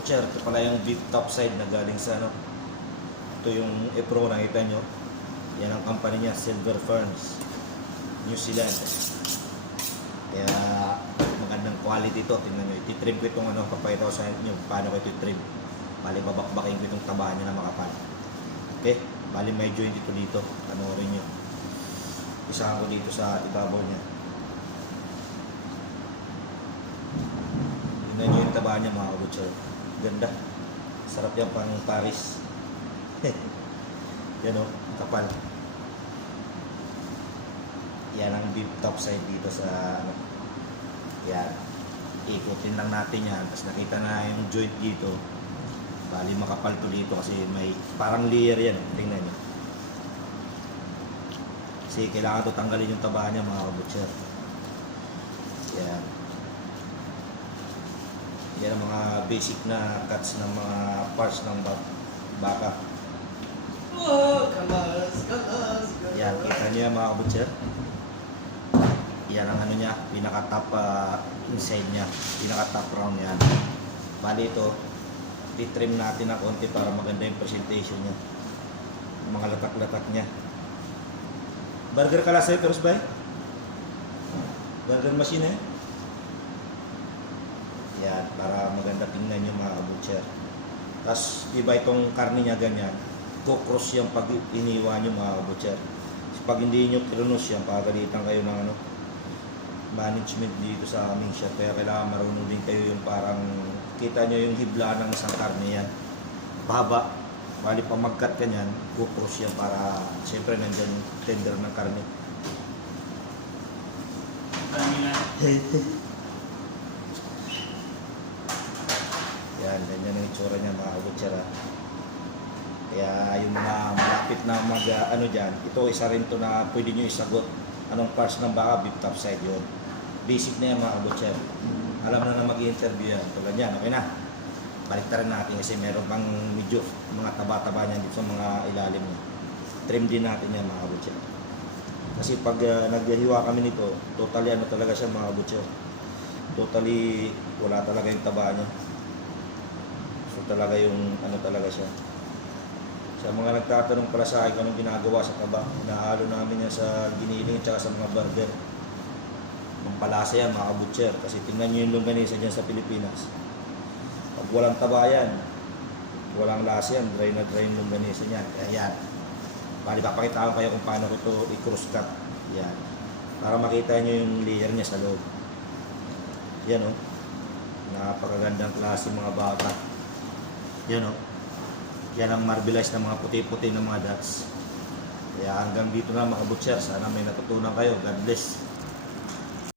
butcher. Ito pala yung beef topside na galing sa ano. Ito yung Epro, nakita nyo. Yan ang company niya, Silver Ferns, New Zealand. Kaya magandang quality ito. Tingnan nyo, ititrim ko itong ano, papakita ko sa inyo paano ko ito itrim. Bali, babakbakin ko itong tabahan niya na makapal. Okay? Bali, may joint ito dito. Panoorin nyo. Isahan ko dito sa ibabaw niya. Tingnan nyo yung tabahan niya mga kabutcher. Ganda. Sarap yan pang Paris. Yan o, kapal. Yan ang beef topside dito sa ano. Yan. Ikutin lang natin yan. Tapos nakita na yung joint dito. Bali makapal to dito kasi may parang layer yan. Tingnan nyo. Kasi kailangan to tanggalin yung taba niya mga kabutcher. Yan. Yan ang mga basic na cuts ng mga parts ng baka. Yan, kita nyo yan mga kabutcher. Yan ang ano niya, pinaka-top inside niya, pinaka-top round yan. Bali ito, titrim natin ng konti para maganda yung presentation niya. Yung mga latak-latak niya. Burger ka lasay, Peros Bay? Burger machine eh? Yan, para maganda tingnan yung mga kabutcher. Tapos, iba itong karne niya ganyan, kukros yung pag iniwan yung mga kabutcher. Pag hindi nyo kirunos yan, pagalitan kayo ng ano, management dito sa aming shop. Kaya kailangan marunong din kayo yung parang, kita nyo yung hibla ng isang karne yan. Pahaba. Bali pa mag-cut ka nyan, kukros yan para, siyempre nandyan yung tender ng karne. Yan, ganyan ang itsura niya mga kabutcher. Kaya yung mga malapit na ano dyan, ito isa rin to na pwede nyo isagot. Anong parts ng baka, beef topside yun. Basic na yan mga kabutcher. Alam na mag-i-interview yan. Tulad yan, okay na. Baliktaran natin kasi meron pang medyo mga taba-taba niyan dito sa mga ilalim niya. Trim din natin yan mga kabutcher. Kasi pag naghiwa kami nito, totally ano talaga siya mga kabutcher. Totally wala talaga yung taba niya. So talaga yung ano talaga siya. Sa mga nagtatanong pala sa akin kung anong ginagawa sa taba, hinahalo namin yan sa giniling at saka sa mga burger. Mampalasa yan mga kabutcher. Kasi tingnan nyo yung longganisa dyan sa Pilipinas. Pag walang taba yan, walang lasa yan, dry na dry yung longganisa niyan. Kaya yan. Bali, papakita ko kayo kung paano ko ito i-cross cut. Yan. Para makita nyo yung layer niya sa loob. Yan o. Napakagandang klase mga baka. Yan o. Yan ang marbleized na mga puti-puti na mga dots. Kaya hanggang dito na mga kabutcher. Sana may natutunan kayo. God bless.